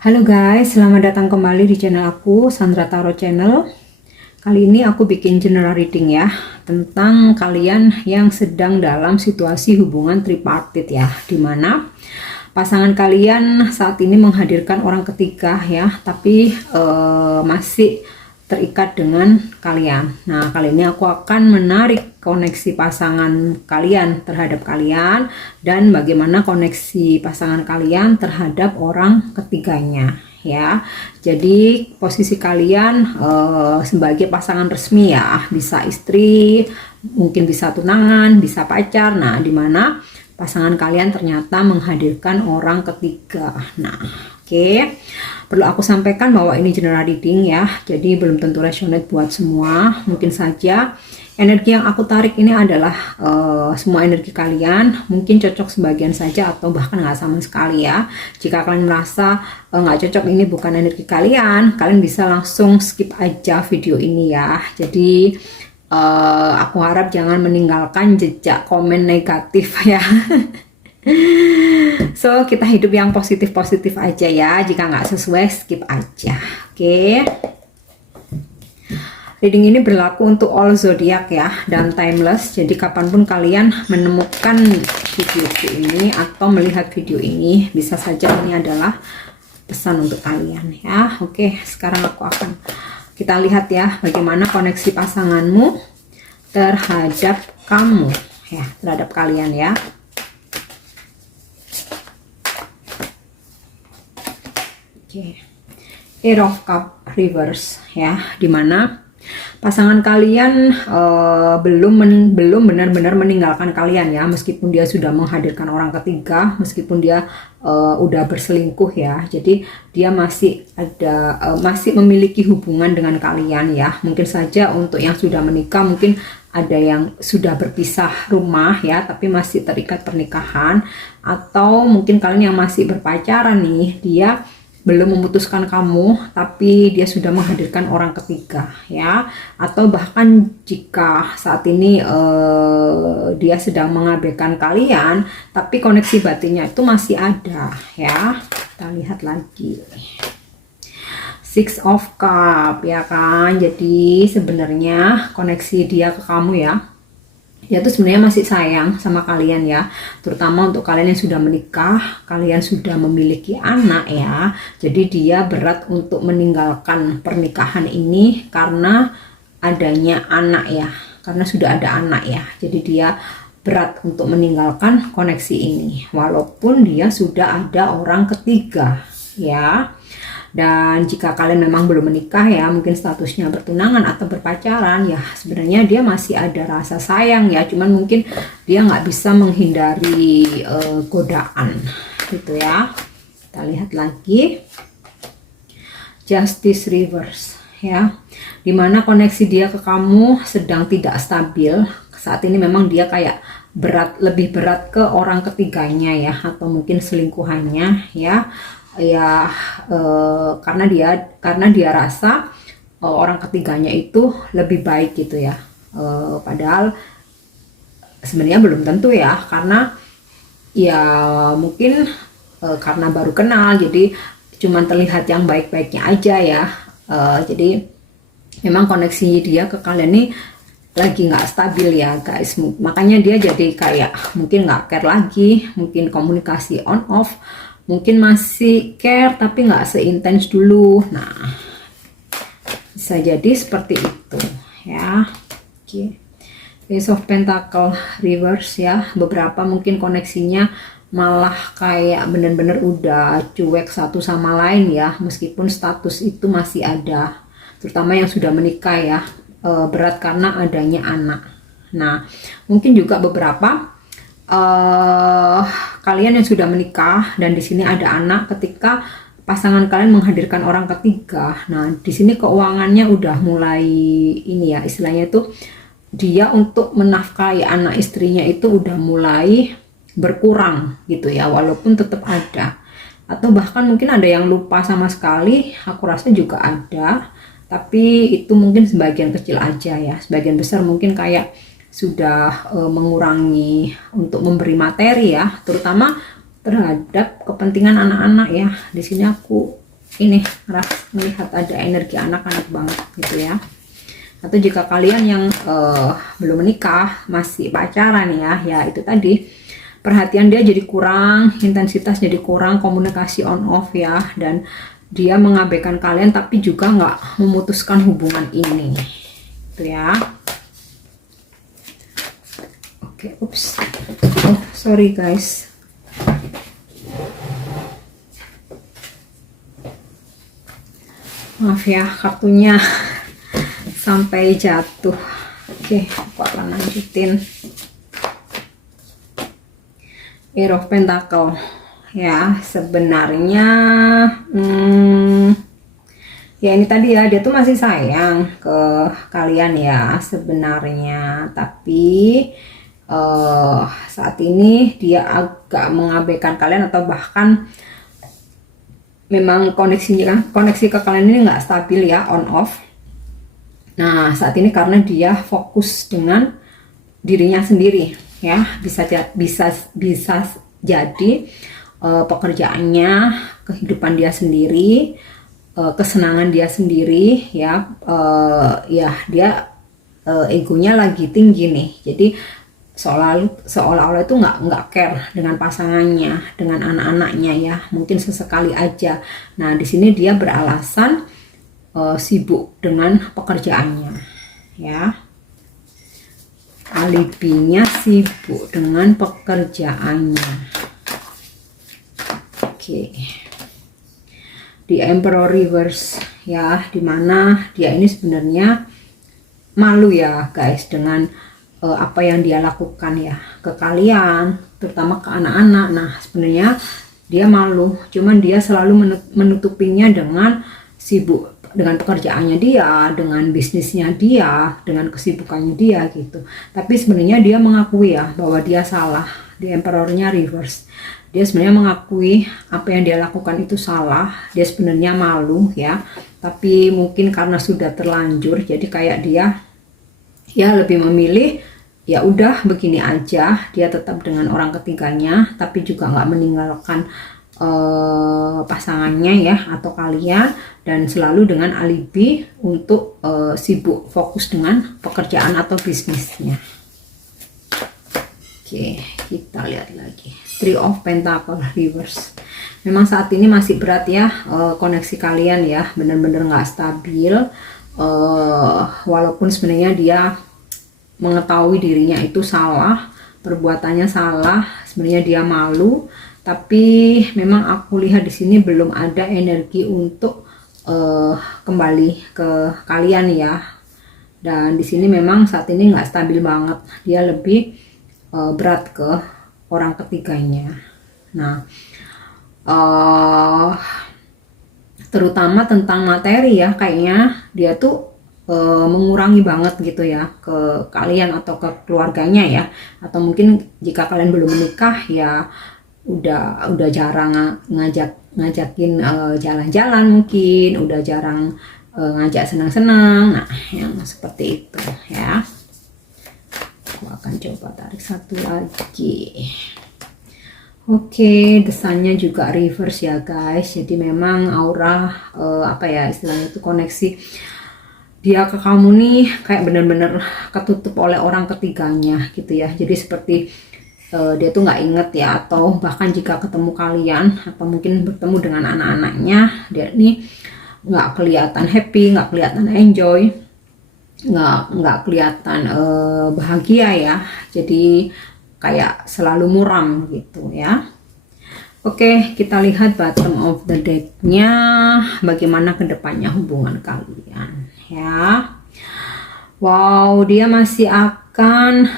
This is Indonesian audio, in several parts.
Halo guys, selamat datang kembali di channel aku, Sandra Tarot Channel. Kali ini aku bikin general reading ya, tentang kalian yang sedang dalam situasi hubungan tripartit ya, dimana pasangan kalian saat ini menghadirkan orang ketiga ya, tapi masih terikat dengan kalian. Nah, kali ini aku akan menarik koneksi pasangan kalian terhadap kalian dan bagaimana koneksi pasangan kalian terhadap orang ketiganya ya. Jadi posisi kalian sebagai pasangan resmi ya, bisa istri, mungkin bisa tunangan, bisa pacar. Nah, dimana pasangan kalian ternyata menghadirkan orang ketiga. Nah, oke. Perlu aku sampaikan bahwa ini general reading ya, jadi belum tentu resonate buat semua. Mungkin saja energi yang aku tarik ini adalah semua energi kalian, mungkin cocok sebagian saja atau bahkan nggak sama sekali ya. Jika kalian merasa nggak cocok, ini bukan energi kalian, kalian bisa langsung skip aja video ini ya. Jadi aku harap jangan meninggalkan jejak komen negatif ya. So, kita hidup yang positif-positif aja ya. Jika nggak sesuai, skip aja. Oke. Reading ini berlaku untuk all zodiak ya, dan timeless. Jadi kapanpun kalian menemukan video ini atau melihat video ini, bisa saja ini adalah pesan untuk kalian ya. Oke, sekarang kita lihat ya, bagaimana koneksi pasanganmu terhadap kamu ya, terhadap kalian ya. Oke, Eight of Cup reverse ya, dimana pasangan kalian belum benar-benar meninggalkan kalian ya, meskipun dia sudah menghadirkan orang ketiga, meskipun dia udah berselingkuh ya. Jadi dia masih masih memiliki hubungan dengan kalian ya. Mungkin saja untuk yang sudah menikah, mungkin ada yang sudah berpisah rumah ya, tapi masih terikat pernikahan. Atau mungkin kalian yang masih berpacaran nih, dia belum memutuskan kamu, tapi dia sudah menghadirkan orang ketiga ya. Atau bahkan jika saat ini dia sedang mengabaikan kalian, tapi koneksi batinnya itu masih ada ya. Kita lihat lagi, Six of Cup ya kan. Jadi sebenarnya koneksi dia ke kamu ya, dia tuh sebenarnya masih sayang sama kalian ya, terutama untuk kalian yang sudah menikah, kalian sudah memiliki anak ya. Jadi dia berat untuk meninggalkan pernikahan ini karena adanya anak ya, karena sudah ada anak ya. Jadi dia berat untuk meninggalkan koneksi ini walaupun dia sudah ada orang ketiga ya. Dan jika kalian memang belum menikah ya, mungkin statusnya bertunangan atau berpacaran ya, sebenarnya dia masih ada rasa sayang ya, cuman mungkin dia nggak bisa menghindari godaan gitu ya. Kita lihat lagi, Justice reverse ya, dimana koneksi dia ke kamu sedang tidak stabil saat ini. Memang dia kayak lebih berat ke orang ketiganya ya, atau mungkin selingkuhannya ya. Karena dia rasa orang ketiganya itu lebih baik gitu ya, padahal sebenarnya belum tentu ya, karena ya mungkin karena baru kenal, jadi cuman terlihat yang baik-baiknya aja ya. Jadi memang koneksi dia ke kalian nih lagi nggak stabil ya guys, makanya dia jadi kayak mungkin nggak care lagi, mungkin komunikasi on off, mungkin masih care tapi nggak seintens dulu. Nah, bisa jadi seperti itu ya. Oke. Ace of Pentacle reverse ya, beberapa mungkin koneksinya malah kayak bener-bener udah cuek satu sama lain ya, meskipun status itu masih ada, terutama yang sudah menikah ya. Berat karena adanya anak. Nah, mungkin juga beberapa kalian yang sudah menikah dan di sini ada anak, ketika pasangan kalian menghadirkan orang ketiga. Nah, di sini keuangannya udah mulai ini ya, istilahnya itu dia untuk menafkahi anak istrinya itu udah mulai berkurang gitu ya, walaupun tetap ada. Atau bahkan mungkin ada yang lupa sama sekali, aku rasa juga ada, tapi itu mungkin sebagian kecil aja ya. Sebagian besar mungkin kayak sudah mengurangi untuk memberi materi ya, terutama terhadap kepentingan anak-anak ya. Di sini aku ini melihat ada energi anak-anak banget gitu ya. Atau jika kalian yang belum menikah, masih pacaran ya itu tadi, perhatian dia jadi kurang, intensitas jadi kurang, komunikasi on off ya, dan dia mengabaikan kalian tapi juga nggak memutuskan hubungan ini itu ya. Oke, ups, oh sorry guys, maaf ya kartunya sampai jatuh. Oke, aku akan lanjutin. Eight of Pentacle ya, sebenarnya ya ini tadi ya, dia tuh masih sayang ke kalian ya sebenarnya, tapi saat ini dia agak mengabaikan kalian, atau bahkan memang koneksi ke kalian ini nggak stabil ya, on off. Nah saat ini karena dia fokus dengan dirinya sendiri ya, bisa jadi pekerjaannya, kehidupan dia sendiri, kesenangan dia sendiri ya, ya dia egonya lagi tinggi nih, jadi seolah-olah itu nggak care dengan pasangannya, dengan anak-anaknya ya, mungkin sesekali aja. Nah di sini dia beralasan sibuk dengan pekerjaannya ya, alibinya sibuk dengan pekerjaannya. Oke, di Emperor Reverse ya, dimana dia ini sebenarnya malu ya guys dengan apa yang dia lakukan ya ke kalian, terutama ke anak-anak. Nah sebenarnya dia malu, cuman dia selalu menutupinya dengan sibuk dengan pekerjaannya dia, dengan bisnisnya dia, dengan kesibukannya dia gitu. Tapi sebenarnya dia mengakui ya bahwa dia salah. Di Emperornya Reverse, dia sebenarnya mengakui apa yang dia lakukan itu salah. Dia sebenarnya malu ya, tapi mungkin karena sudah terlanjur, jadi kayak dia ya lebih memilih ya udah begini aja, dia tetap dengan orang ketiganya, tapi juga nggak meninggalkan pasangannya ya atau kalian, dan selalu dengan alibi untuk sibuk fokus dengan pekerjaan atau bisnisnya. Oke, kita lihat lagi Three of Pentacle Reverse. Memang saat ini masih berat ya koneksi kalian ya, benar-benar nggak stabil, walaupun sebenarnya dia mengetahui dirinya itu salah, perbuatannya salah, sebenarnya dia malu. Tapi memang aku lihat di sini belum ada energi untuk kembali ke kalian ya. Dan di sini memang saat ini nggak stabil banget. Dia lebih berat ke orang ketiganya. Nah, terutama tentang materi ya, kayaknya dia tuh mengurangi banget gitu ya ke kalian atau ke keluarganya ya. Atau mungkin jika kalian belum menikah ya udah jarang ngajakin jalan-jalan, mungkin udah jarang ngajak senang-senang. Nah yang seperti itu ya. Aku akan coba tarik satu lagi. Oke, desainnya juga reverse ya guys, jadi memang aura apa ya istilahnya itu, koneksi dia ke kamu nih kayak bener-bener ketutup oleh orang ketiganya gitu ya. Jadi seperti dia tuh nggak inget ya, atau bahkan jika ketemu kalian atau mungkin bertemu dengan anak-anaknya, dia nih nggak kelihatan happy, nggak kelihatan enjoy, nggak kelihatan bahagia ya. Jadi kayak selalu muram gitu ya. Oke, kita lihat bottom of the deck-nya, bagaimana kedepannya hubungan kalian ya. Wow, dia masih akan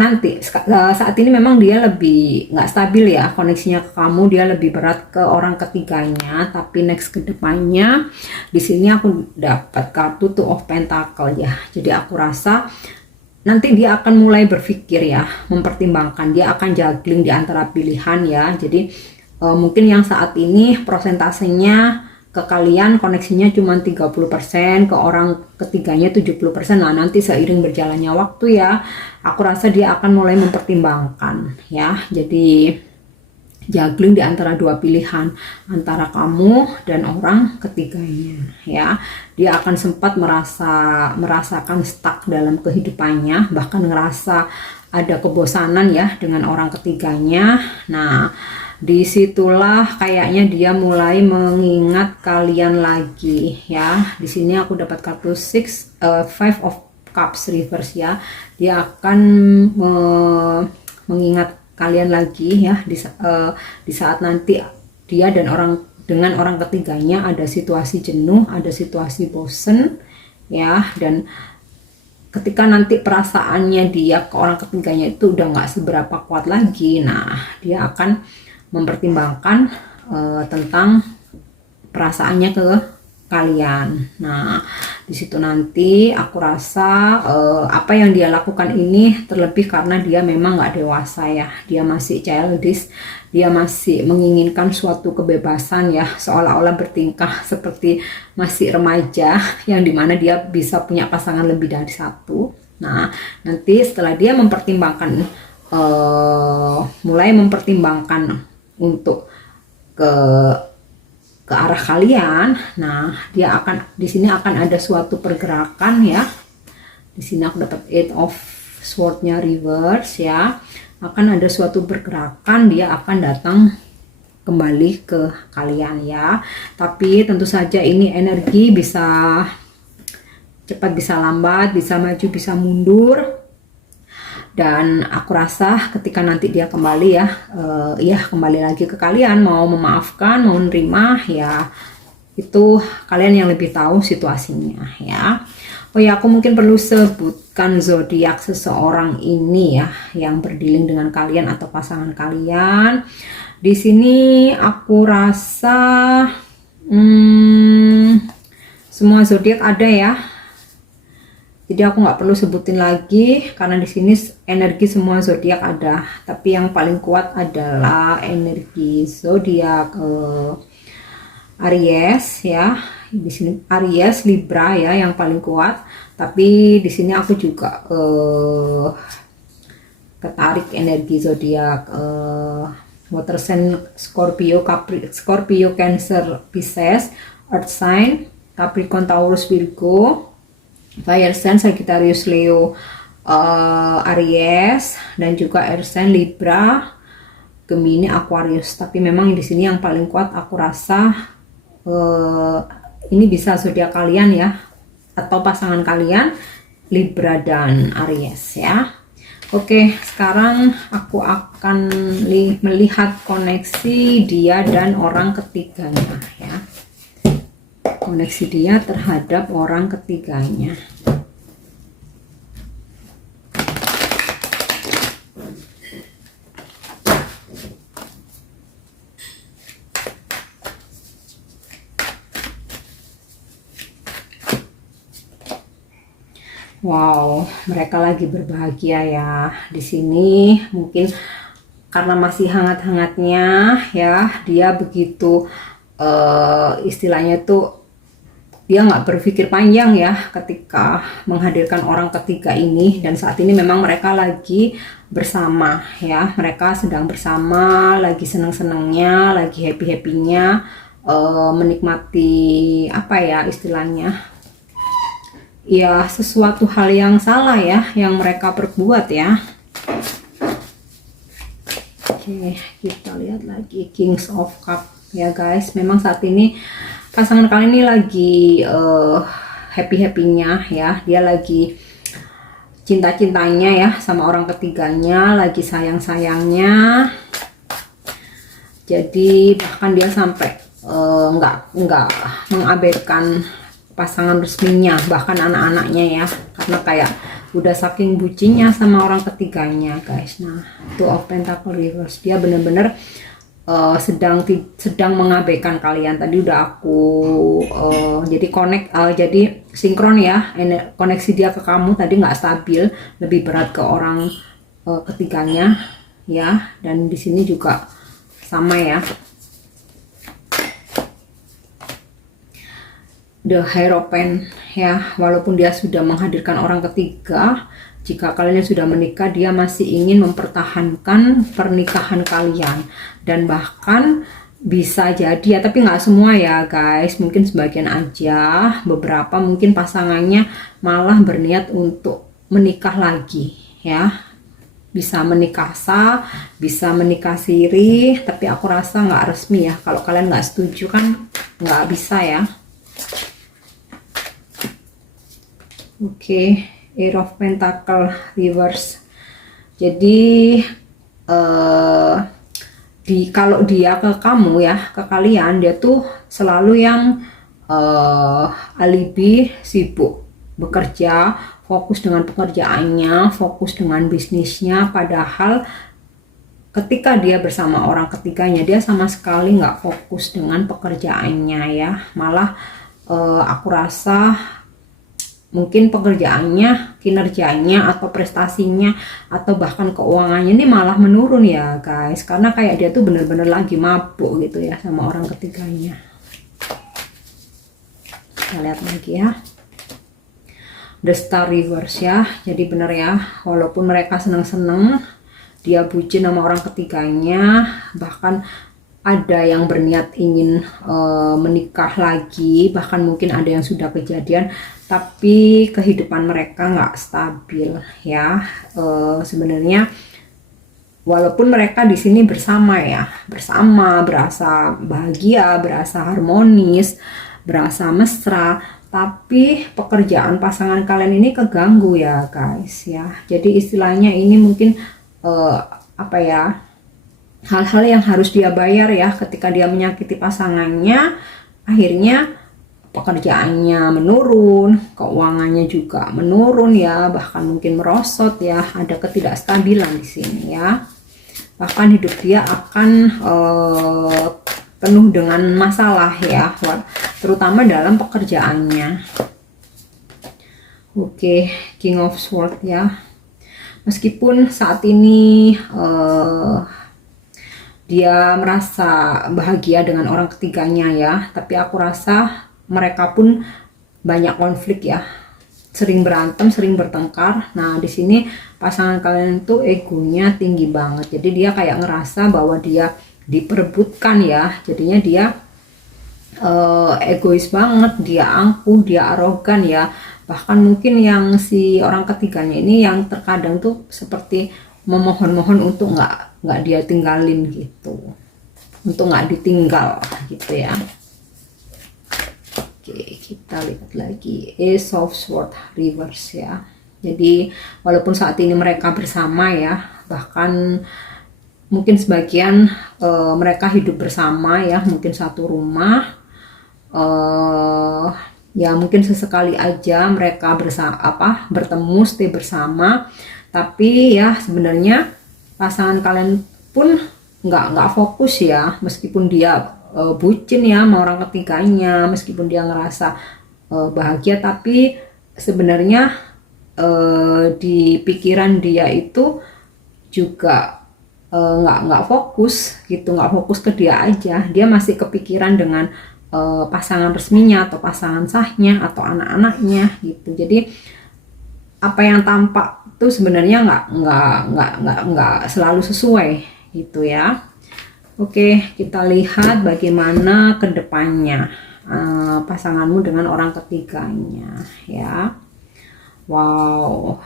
nanti saat ini memang dia lebih nggak stabil ya koneksinya ke kamu, dia lebih berat ke orang ketiganya. Tapi next kedepannya di sini aku dapat kartu Two of Pentacle ya. Jadi aku rasa nanti dia akan mulai berpikir ya, mempertimbangkan, dia akan juggling di antara pilihan ya. Jadi mungkin yang saat ini prosentasenya ke kalian koneksinya cuma 30%, ke orang ketiganya 70%. Nah nanti seiring berjalannya waktu ya, aku rasa dia akan mulai mempertimbangkan ya. Jadi juggling di antara dua pilihan, antara kamu dan orang ketiganya ya. Dia akan sempat merasakan stuck dalam kehidupannya, bahkan ngerasa ada kebosanan ya dengan orang ketiganya. Nah, disitulah kayaknya dia mulai mengingat kalian lagi ya. Di sini aku dapat kartu Five of Cups reverse ya. Dia akan mengingat kalian lagi ya di saat nanti dia dan dengan orang ketiganya ada situasi jenuh, ada situasi bosen ya, dan ketika nanti perasaannya dia ke orang ketiganya itu udah nggak seberapa kuat lagi, nah dia akan mempertimbangkan tentang perasaannya ke kalian. Nah, di situ nanti aku rasa apa yang dia lakukan ini terlebih karena dia memang nggak dewasa ya. Dia masih childish, dia masih menginginkan suatu kebebasan ya, seolah-olah bertingkah seperti masih remaja yang dimana dia bisa punya pasangan lebih dari satu. Nah, nanti setelah dia mempertimbangkan, mulai mempertimbangkan untuk ke arah kalian, nah dia akan di sini akan ada suatu pergerakan ya. Di sini aku dapat Eight of Sword-nya reverse ya. Akan ada suatu pergerakan, dia akan datang kembali ke kalian ya. Tapi tentu saja ini energi bisa cepat, bisa lambat, bisa maju, bisa mundur. Dan aku rasa ketika nanti dia kembali ya, kembali lagi ke kalian, mau memaafkan, mau menerima ya, itu kalian yang lebih tahu situasinya ya. Oh ya, aku mungkin perlu sebutkan zodiak seseorang ini ya, yang berdealing dengan kalian atau pasangan kalian. Di sini aku rasa semua zodiak ada ya. Jadi aku nggak perlu sebutin lagi karena di sini energi semua zodiak ada. Tapi yang paling kuat adalah energi zodiak Aries ya. Di sini Aries, Libra ya yang paling kuat. Tapi di sini aku juga ketarik energi zodiak Water Sign, Scorpio, Scorpio, Cancer, Pisces, Earth Sign, Capricorn, Taurus, Virgo, Fire Sign, Sagittarius, Leo, Aries, dan juga Air Sign, Libra, Gemini, Aquarius. Tapi memang di sini yang paling kuat aku rasa ini bisa zodiak kalian ya, atau pasangan kalian Libra dan Aries ya. Oke, sekarang aku akan melihat koneksi dia dan orang ketiganya ya. Koneksi dia terhadap orang ketiganya. Wow, mereka lagi berbahagia ya. Di sini mungkin karena masih hangat-hangatnya ya, dia begitu istilahnya tuh dia nggak berpikir panjang ya ketika menghadirkan orang ketiga ini, dan saat ini memang mereka lagi bersama ya, mereka sedang bersama, lagi seneng-senengnya, lagi happy-happynya, menikmati apa ya istilahnya ya, sesuatu hal yang salah ya yang mereka perbuat ya. Oke, kita lihat lagi Kings of Cup ya guys. Memang saat ini pasangan kalian ini lagi happy-happynya ya, dia lagi cinta-cintanya ya sama orang ketiganya, lagi sayang-sayangnya. Jadi bahkan dia sampai nggak mengabaikan pasangan resminya, bahkan anak-anaknya ya, karena kayak udah saking bucinnya sama orang ketiganya guys. Nah, Two of Pentacle reverse, dia bener-bener sedang mengabaikan kalian. Tadi udah aku jadi sinkron ya, koneksi dia ke kamu tadi nggak stabil, lebih berat ke orang ketiganya ya. Dan di sini juga sama ya, The Hierophant ya, walaupun dia sudah menghadirkan orang ketiga, Jika kalian sudah menikah, dia masih ingin mempertahankan pernikahan kalian. Dan bahkan bisa jadi ya, tapi nggak semua ya guys, mungkin sebagian aja, beberapa mungkin pasangannya malah berniat untuk menikah lagi ya. Bisa menikah sah, bisa menikah siri, tapi aku rasa nggak resmi ya. Kalau kalian nggak setuju kan nggak bisa ya. Oke, Eight of Pentacle reverse. Jadi kalau dia ke kamu ya, ke kalian, dia tuh selalu yang alibi, sibuk bekerja, fokus dengan pekerjaannya, fokus dengan bisnisnya, padahal ketika dia bersama orang ketiganya, dia sama sekali nggak fokus dengan pekerjaannya ya. Malah aku rasa mungkin pekerjaannya, kinerjanya, atau prestasinya, atau bahkan keuangannya ini malah menurun ya guys. Karena kayak dia tuh bener-bener lagi mabuk gitu ya sama orang ketiganya. Kita lihat lagi ya. The Star reverse ya. Jadi bener ya, walaupun mereka seneng-seneng, dia bucin sama orang ketiganya, bahkan ada yang berniat ingin menikah lagi, bahkan mungkin ada yang sudah kejadian, tapi kehidupan mereka nggak stabil ya. Sebenarnya walaupun mereka di sini bersama ya, bersama, berasa bahagia, berasa harmonis, berasa mesra, tapi pekerjaan pasangan kalian ini keganggu ya guys ya. Jadi istilahnya ini mungkin apa ya, hal-hal yang harus dia bayar ya ketika dia menyakiti pasangannya, akhirnya pekerjaannya menurun, keuangannya juga menurun ya, bahkan mungkin merosot ya, ada ketidakstabilan di sini ya. Bahkan hidup dia akan penuh dengan masalah ya, terutama dalam pekerjaannya. Oke, King of Swords ya. Meskipun saat ini dia merasa bahagia dengan orang ketiganya ya, tapi aku rasa mereka pun banyak konflik ya, sering berantem, sering bertengkar. Nah di sini pasangan kalian tuh egonya tinggi banget, jadi dia kayak ngerasa bahwa dia diperebutkan ya, jadinya dia egois banget, dia angkuh, dia arogan ya. Bahkan mungkin yang si orang ketiganya ini yang terkadang tuh seperti memohon-mohon untuk nggak dia tinggalin gitu, untuk nggak ditinggal gitu ya. Oke, kita lihat lagi Ace of Swords reverse ya. Jadi walaupun saat ini mereka bersama ya, bahkan mungkin sebagian mereka hidup bersama ya, mungkin satu rumah, ya mungkin sesekali aja mereka bertemu, stay bersama. Tapi ya sebenarnya pasangan kalian pun nggak fokus ya, meskipun dia bucin ya sama orang ketiganya, meskipun dia ngerasa bahagia, tapi sebenarnya di pikiran dia itu juga nggak fokus gitu, nggak fokus ke dia aja, dia masih kepikiran dengan pasangan resminya atau pasangan sahnya atau anak-anaknya gitu. Jadi apa yang tampak itu sebenarnya nggak selalu sesuai gitu ya. Oke, kita lihat bagaimana kedepannya pasanganmu dengan orang ketiganya ya. Wow,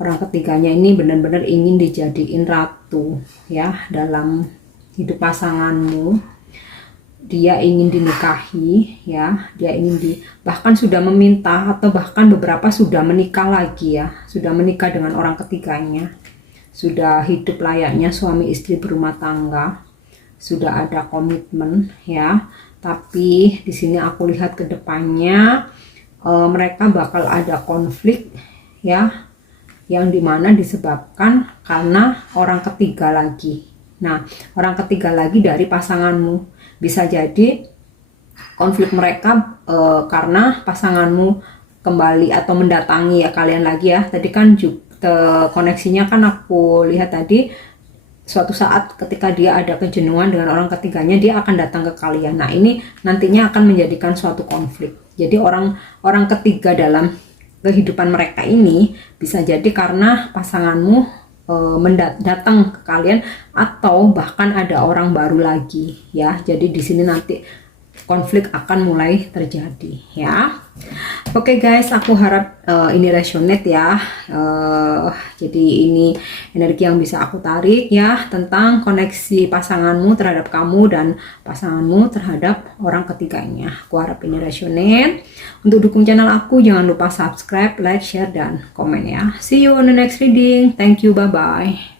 orang ketiganya ini benar-benar ingin dijadiin ratu ya dalam hidup pasanganmu. Dia ingin dinikahi ya, dia ingin bahkan sudah meminta, atau bahkan beberapa sudah menikah lagi ya, sudah menikah dengan orang ketiganya, sudah hidup layaknya suami istri berumah tangga, sudah ada komitmen ya. Tapi di sini aku lihat ke depannya mereka bakal ada konflik ya, yang dimana disebabkan karena orang ketiga lagi. Nah, orang ketiga lagi dari pasanganmu. Bisa jadi konflik mereka karena pasanganmu kembali atau mendatangi ya kalian lagi ya. Tadi kan koneksinya kan aku lihat tadi, suatu saat ketika dia ada kejenuhan dengan orang ketiganya, dia akan datang ke kalian. Nah ini nantinya akan menjadikan suatu konflik. Jadi orang ketiga dalam kehidupan mereka ini bisa jadi karena pasanganmu datang ke kalian atau bahkan ada orang baru lagi ya. Jadi di sini nanti konflik akan mulai terjadi ya. Oke guys, aku harap ini resonate ya. Jadi ini energi yang bisa aku tarik ya tentang koneksi pasanganmu terhadap kamu dan pasanganmu terhadap orang ketiganya. Aku harap ini resonate. Untuk dukung channel aku jangan lupa subscribe, like, share, dan komen ya. See you on the next reading. Thank you, bye bye.